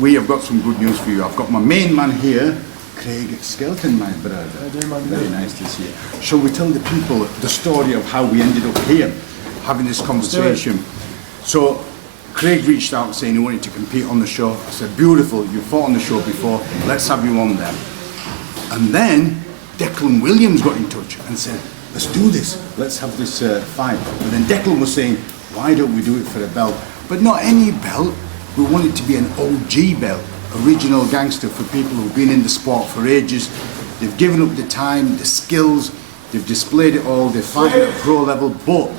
we have got some good news for you. I've got my main man here, Craig Skelton, my brother. Very nice to see you. Shall we tell the people the story of how we ended up here, having this conversation? So, Craig reached out saying he wanted to compete on the show. I said, beautiful, you fought on the show before, let's have you on there. And then Declan Williams got in touch and said, let's do this, let's have this fight. But then Declan was saying, why don't we do it for a belt? But not any belt, we want it to be an OG belt, original gangster, for people who've been in the sport for ages. They've given up the time, the skills, they've displayed it all, they're fighting at pro level, but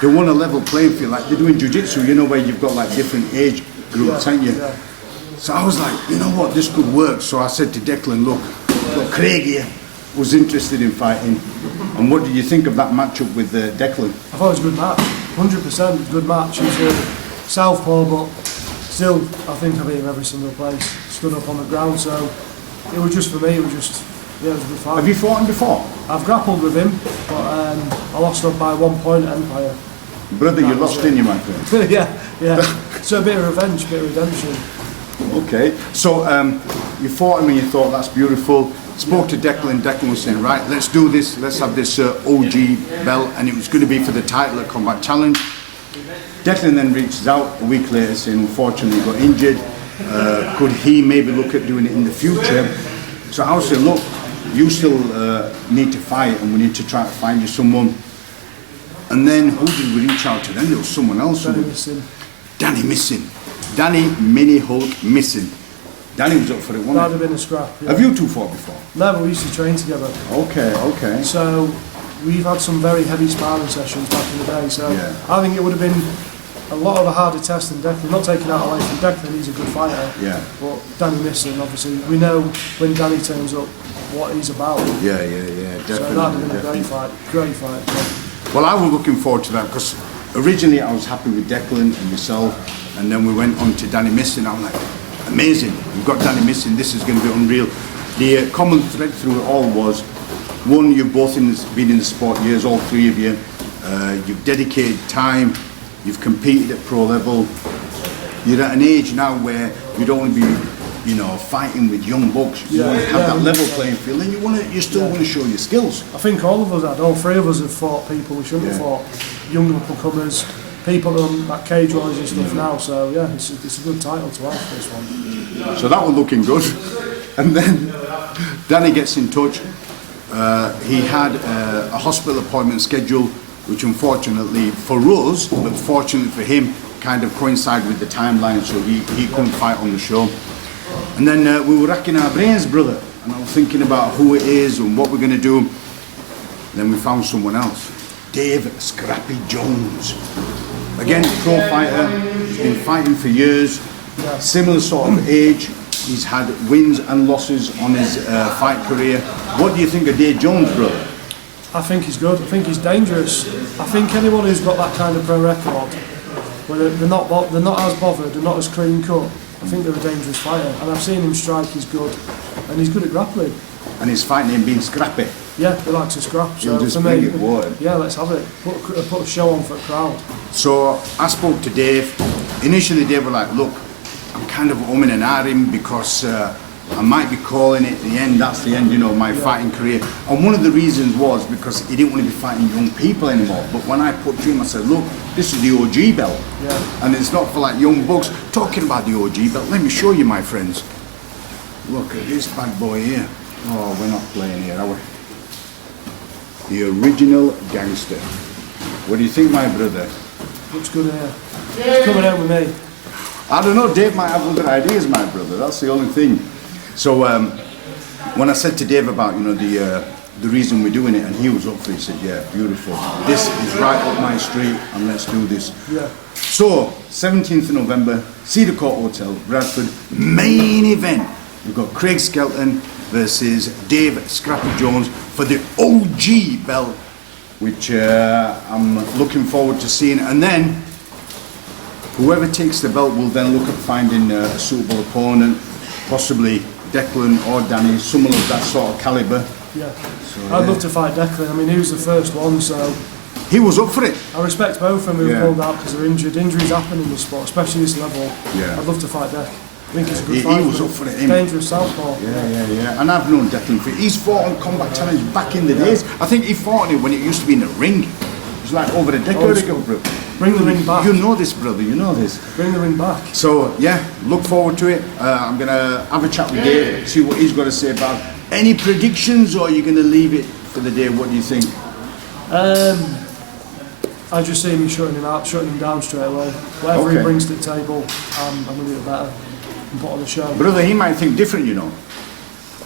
they want a level playing field, like they do in jiu-jitsu, you know, where you've got like different age groups, haven't you? Yeah. So I was like, you know what, this could work. So I said to Declan, look, Craig here was interested in fighting. And what did you think of that matchup with Declan? I thought it was a good match, 100% good match. He was southpaw, but still, I think I beat him every single place. Stood up on the ground, so it was just, for me, it was just, yeah, it was a good fight. Have you fought him before? I've grappled with him, but I lost up by 1 point at Empire. Brother, you lost, didn't you, my friend? yeah. So a bit of revenge, a bit of redemption. Okay, so you fought him and you thought that's beautiful. Spoke to Declan, Declan was saying, right, let's do this, let's have this OG belt, and it was going to be for the title at Combat Challenge. Declan then reaches out a week later saying, unfortunately, he got injured. Could he maybe look at doing it in the future? So I was saying, look, you still need to fight, and we need to try to find you someone. And then who did we reach out to? Then there was someone else. Danny Missing. Danny Mini Hulk Missing. Danny was up for it, wasn't That'd have been a scrap. Yeah. Have you two fought before? No, but we used to train together. Okay. So we've had some very heavy sparring sessions back in the day. So yeah. I think it would have been a lot of a harder test than Declan. Not taking out away from Declan, he's a good fighter. Yeah. But Danny Missing, obviously, we know when Danny turns up what he's about. Yeah, definitely. So that'd have been a great fight. Yeah. Well, I was looking forward to that because originally I was happy with Declan and yourself, and then we went on to Danny Missing. I'm like, amazing, we've got Danny Missing, this is going to be unreal. The common thread through it all was, one, you've both been in the sport years, all three of you. You've dedicated time, you've competed at pro level. You're at an age now where you don't want to be, you know, fighting with young bucks. You want to have that level playing field, and you still want to show your skills. I think all of us had, all three of us have fought people we shouldn't have fought. Young up-and-comers, people on like cage wars and stuff now, so yeah, it's a good title to have, this one. So that was looking good. And then Danny gets in touch. He had a hospital appointment scheduled, which unfortunately for us, but fortunately for him, kind of coincided with the timeline, so he couldn't fight on the show. And then we were racking our brains, brother, and I was thinking about who it is and what we're going to do. Then we found someone else, Dave Scrappy Jones. Again, pro fighter, he's been fighting for years, similar sort of age. He's had wins and losses on his fight career. What do you think of Dave Jones, brother? I think he's good. I think he's dangerous. I think anyone who's got that kind of pro record, where they're not as bothered, they're not as clean cut, I think they're a dangerous fighter. And I've seen him strike, he's good. And he's good at grappling. And his fight name being scrappy. Yeah, they like to scrap. So just bring it forward. Yeah, let's have it. Put a show on for a crowd. So I spoke to Dave. Initially Dave was like, look, I'm kind of umming and ahhing because I might be calling it the end, that's the end, you know, my fighting career. And one of the reasons was because he didn't want to be fighting young people anymore. But when I put to him, I said, look, this is the OG belt. Yeah. And it's not for like young bucks. Talking about the OG belt, let me show you, my friends. Look at this bad boy here. Oh, we're not playing here, are we? The original gangster. What do you think, my brother? Looks good here. He's coming out with me. I don't know, Dave might have other ideas, my brother, that's the only thing. So when I said to Dave about, you know, the reason we're doing it, and he was up for it, he said, yeah, beautiful. This is right up my street, and let's do this. Yeah. So, 17th of November, Cedar Court Hotel, Bradford, main event. We've got Craig Skelton versus Dave Scrappy Jones for the OG belt, which I'm looking forward to seeing. And then, whoever takes the belt will then look at finding a suitable opponent, possibly Declan or Danny, someone of that sort of calibre. Yeah, so, I'd love to fight Declan. I mean, he was the first one, so... He was up for it. I respect both of them who pulled out because they're injured. Injuries happen in this sport, especially this level. Yeah. I'd love to fight Deck. I think he's a good He fighter. was up for it, him. Dangerous southpaw. Yeah. And I've known Declan for he's fought on Combat Challenge back in the days. I think he fought in it when it used to be in the ring. It was like over a decade ago, bro. Bring the ring back. You know this, brother. You know this. Bring the ring back. So yeah, look forward to it. I'm gonna have a chat with Dave, see what he's got to say about any predictions, or are you gonna leave it for the day? What do you think? I just see me shutting him down straight away. Whatever he Okay. brings to the table, I'm gonna do it better and put on the show. Brother, he might think different, you know.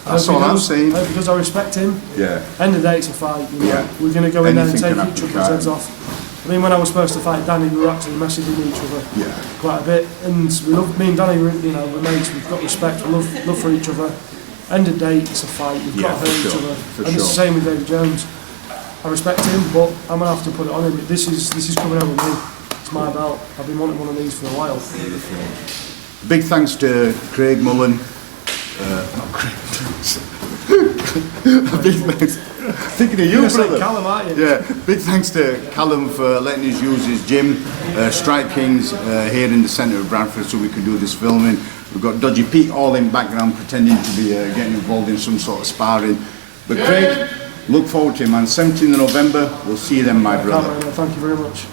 That's all I'm saying. Because I respect him. Yeah. End of the day, it's a fight. You know? Yeah. We're going to go in there and Anything take can each happen, other's can't heads it? off. I mean, when I was supposed to fight Danny, we were actually messaging each other Yeah. quite a bit, and we love. Me and Danny, we're mates. We've got respect. We love for each other. End of the day, it's a fight. We've got to hurt each other, and it's the same with David Jones. I respect him, but I'm gonna have to put it on him. This is coming over me. It's my belt. I've been wanting one of these for a while. Big thanks to Craig Mullen. Not Craig. Big thanks. Thinking of you, You're saying brother. Callum, aren't you? Yeah, big thanks to Callum for letting us use his gym, Strike Kings here in the centre of Bradford, so we could do this filming. We've got Dodgy Pete all in background pretending to be getting involved in some sort of sparring. But Craig, look forward to it, man. 17th of November, we'll see you then, my brother. Thank you very much.